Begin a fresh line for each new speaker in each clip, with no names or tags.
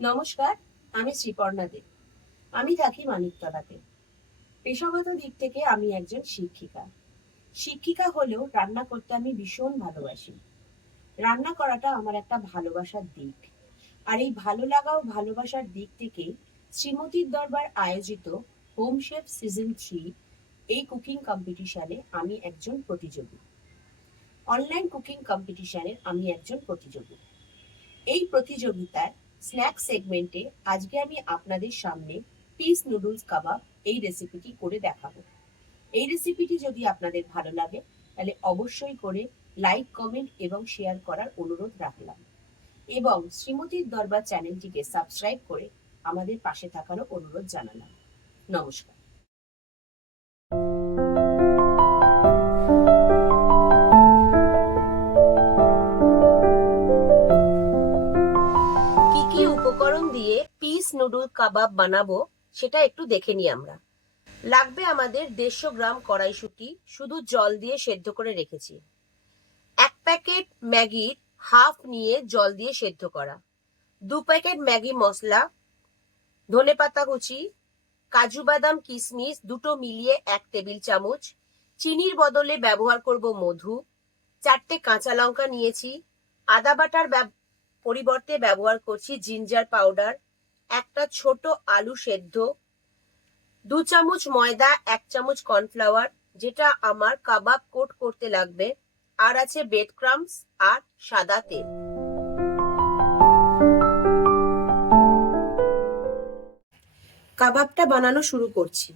নমস্কার, আমি শ্রীপর্ণা দেব আমি থাকি মানিকতলাতে। পেশাগত দিক থেকে আমি একজন শিক্ষিকা। শিক্ষিকা হলেও রান্না করতে আমি ভীষণ ভালোবাসি। রান্না করাটা আমার একটা ভালোবাসার দিক। আর এই ভালো লাগা ও ভালোবাসার দিক থেকে শ্রীমতীর দরবার আয়োজিত হোম শেফ সিজন থ্রি এই কুকিং কম্পিটিশনে আমি একজন প্রতিযোগী। অনলাইন কুকিং কম্পিটিশনের আমি একজন প্রতিযোগী। এই প্রতিযোগিতায় স্ন্যাক সেগমেন্টে আজকে আমি আপনাদের সামনে পিস নুডলস কাবাব এই রেসিপিটি করে দেখাবো। এই রেসিপিটি যদি আপনাদের ভালো লাগে, তাহলে অবশ্যই করে লাইক কমেন্ট এবং শেয়ার করার অনুরোধ রাখলাম। এবং শ্রীমতীর দরবার চ্যানেলটিকে সাবস্ক্রাইব করে আমাদের পাশে থাকারও অনুরোধ জানালাম। নমস্কার। উপকরণ দিয়ে পিস নুডল কাবাব বানাবো, সেটা একটু দেখে নিই আমরা। লাগবে আমাদের দেড়শো গ্রাম কড়াইশুঁটি, শুধু জল দিয়ে সেদ্ধ করে রেখেছি। এক প্যাকেট ম্যাগির হাফ নিয়ে জল দিয়ে সেদ্ধ করা। দু প্যাকেট ম্যাগি মশলা ধনে পাতা কুচি, কাজু বাদাম কিশমিশ দুটো মিলিয়ে এক টেবিল চামচ, চিনির বদলে ব্যবহার করব মধু, চারটে কাঁচা লঙ্কা নিয়েছি, আদা বাটার পরিবর্তে ব্যবহার করছি জিঞ্জার পাউডার একটা ছোট আলু সেদ্ধ, দু চামচ ময়দা, এক চামচ কর্নফ্লাওয়ার যেটা আমার কাবাব কোট করতে লাগবে, আর আছে বেড ক্রামস আর সাদা তেল। কাবাবটা বানানো শুরু করছি।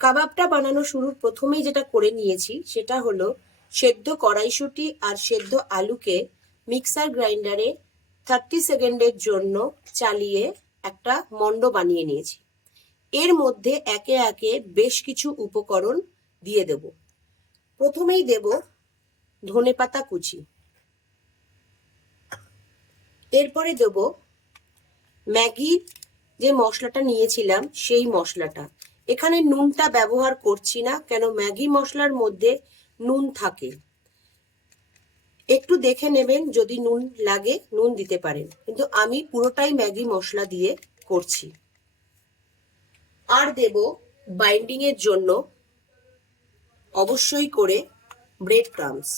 কাবাবটা বানানো শুরুর প্রথমেই যেটা করে নিয়েছি, সেটা হলো সেদ্ধ কড়াইশুঁটি আর সেদ্ধ আলুকে মিক্সার গ্রাইন্ডারে থার্টি সেকেন্ডের জন্য চালিয়ে একটা মন্ড বানিয়ে নিয়েছি। এর মধ্যে একে একে বেশ কিছু উপকরণ দিয়ে দেব। প্রথমেই দেব ধনেপাতা কুচি। এরপরে দেব ম্যাগির যে মশলাটা নিয়েছিলাম সেই মশলাটা। এখানে নুনটা ব্যবহার করছি না, কেন ম্যাগি মশলার মধ্যে নুন থাকে। একটু দেখে নেবেন যদি নুন লাগে, নুন দিতে পারেন। কিন্তু আমি পুরোটাই ম্যাগি মশলা দিয়ে করছি। আর দেব বাইন্ডিং এর জন্য অবশ্যই করে ব্রেড ক্রামস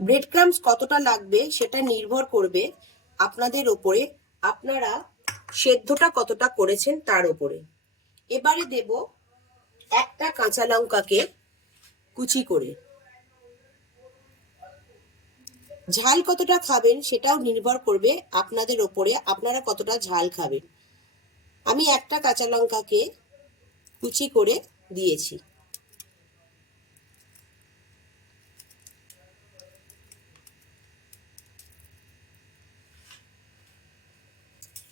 ব্রেড ক্রামস কতটা লাগবে সেটা নির্ভর করবে আপনাদের ওপরে। আপনারা সেদ্ধটা কতটা করেছেন তার উপরে এবারে দেব একটা কাঁচা লঙ্কাকে কুচি করে। ঝাল কতটা খাবেন সেটাও নির্ভর করবে আপনাদের ওপরে আপনারা কতটা ঝাল খাবেন। আমি একটা কাঁচা লঙ্কাকে কুচি করে দিয়েছি।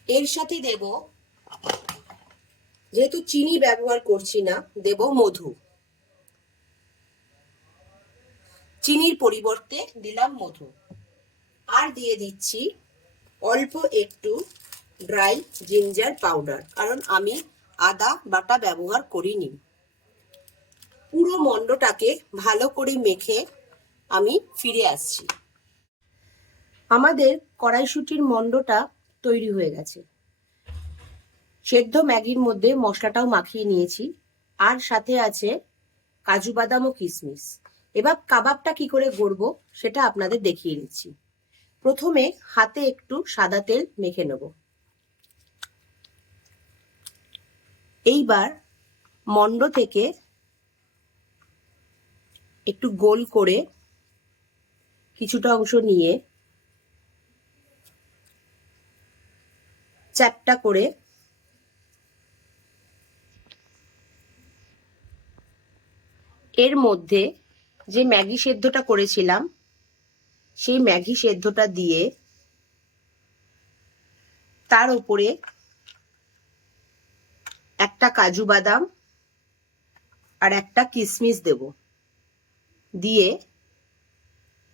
এর সাথে দেব, যেহেতু চিনি ব্যবহার করছি না, দেব মধু। চিনির পরিবর্তে দিলাম মধু। আর দিয়ে দিচ্ছি অল্প একটু ড্রাই জিঞ্জার পাউডার, কারণ আমি আদা বাটা ব্যবহার করিনি। পুরো মণ্ডটাকে ভালো করে মেখে আমি ফিরে আসছি। আমাদের কড়াইশুটির মণ্ডটা তৈরি হয়ে গেছে। সেদ্ধ ম্যাগির মধ্যে মশলাটাও মাখিয়ে নিয়েছি। আর সাথে আছে কাজু বাদাম ও কিশমিশ। এবার কাবাবটা কি করে গড়বো সেটা আপনাদের দেখিয়ে দিচ্ছি। প্রথমে হাতে একটু সাদা তেল মেখে নেব। এইবার মন্ড থেকে একটু গোল করে কিছুটা অংশ নিয়ে চ্যাপটা করে এর মধ্যে যে ম্যাগি সেদ্ধটা করেছিলাম সেই ম্যাগি সেদ্ধটা দিয়ে তার উপরে একটা কাজু বাদাম আর একটা কিশমিশ দেব। দিয়ে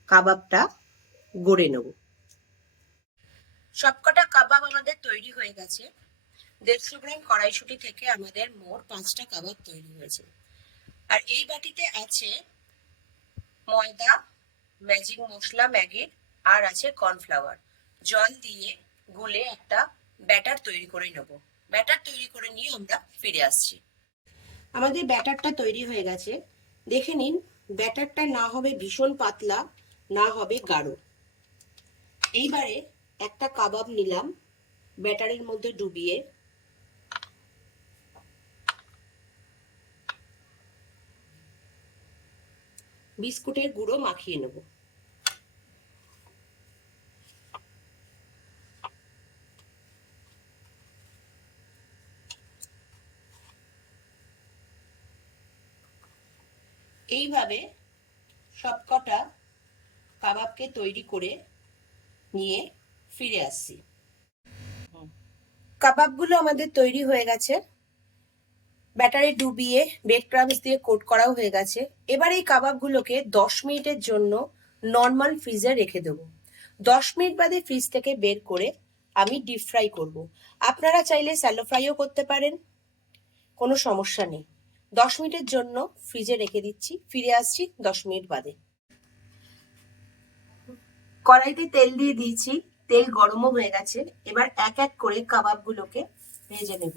কাবাবটা গড়ে নেব। সবকটা কাবাব আমাদের তৈরি হয়ে গেছে। দেড়শো গ্রাম কড়াইশুটি থেকে আমাদের মোট পাঁচটা কাবাব তৈরি হয়েছে। আর এই বাটিতে আছে ময়দা ম্যাজিক মশলা ম্যাগির আর আছে কর্নফ্লাওয়ার। জল দিয়ে গুলে একটা ব্যাটার তৈরি করে নেব। ব্যাটার তৈরি করে নিয়ে আমরা ফিরে আসছি। আমাদের ব্যাটারটা তৈরি হয়ে গেছে। দেখে নিন, ব্যাটারটা না হবে ভীষণ পাতলা, না হবে গাঢ়। এইবারে একটা কাবাব নিলাম, ব্যাটারের মধ্যে ডুবিয়ে বিস্কুটের গুঁড়ো মাখিয়ে নেব। এইভাবে সবকটা কাবাবকে তৈরি করে নিয়ে ফিরে আসছি। কাবাবগুলো আমাদের তৈরি হয়ে গেছে। ব্যাটারে ডুবিয়ে ব্রেড ক্রামস দিয়ে কোট করাও হয়ে গেছে। এবার এই কাবাবগুলোকে দশ মিনিটের জন্য নর্মাল ফ্রিজে রেখে দেবো। দশ মিনিট বাদে ফ্রিজ থেকে বের করে আমি ডিপ ফ্রাই করব। আপনারা চাইলে স্যালো ফ্রাইও করতে পারেন, কোনো সমস্যা নেই। দশ মিনিটের জন্য ফ্রিজে রেখে দিচ্ছি, ফিরে আসছি দশ মিনিট বাদে। কড়াইতে তেল দিয়ে দিয়েছি, তেল গরমও হয়ে গেছে। এবার এক এক করে কাবাবগুলোকে ভেজে নেব।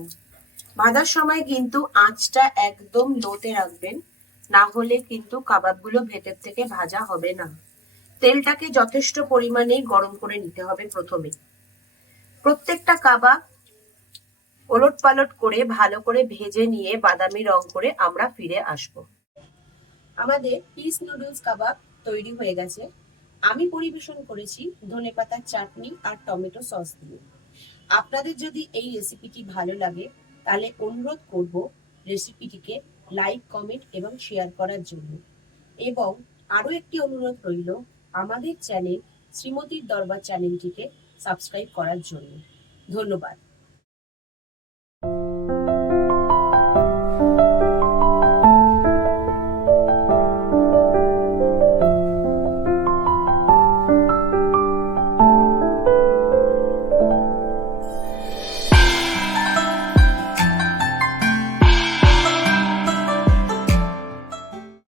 ভাজার সময় কিন্তু আঁচটা একদম লোতে রাখবেন। না হলে কিন্তু কাবাবগুলো ভেতর থেকে ভাজা হবে না। তেলটাকে যথেষ্ট পরিমাণে গরম করে নিতে হবে প্রথমে। প্রত্যেকটা কাবাব ওলট পালট করে ভালো করে ভেজে নিয়ে বাদামি রং করে আমরা ফিরে আসব। আমাদের পিস নুডলস কাবাব তৈরি হয়ে গেছে। আমি পরিবেশন করেছি ধনেপাতার চাটনি আর টমেটো সস দিয়ে। আপনাদের যদি এই রেসিপিটি ভালো লাগে তাহলে অনুরোধ করব রেসিপিটিকে লাইক কমেন্ট এবং শেয়ার করার জন্য। এবং আরও একটি অনুরোধ রইল আমাদের চ্যানেল শ্রীমতীর দরবার চ্যানেলটিকে সাবস্ক্রাইব করার জন্য। ধন্যবাদ।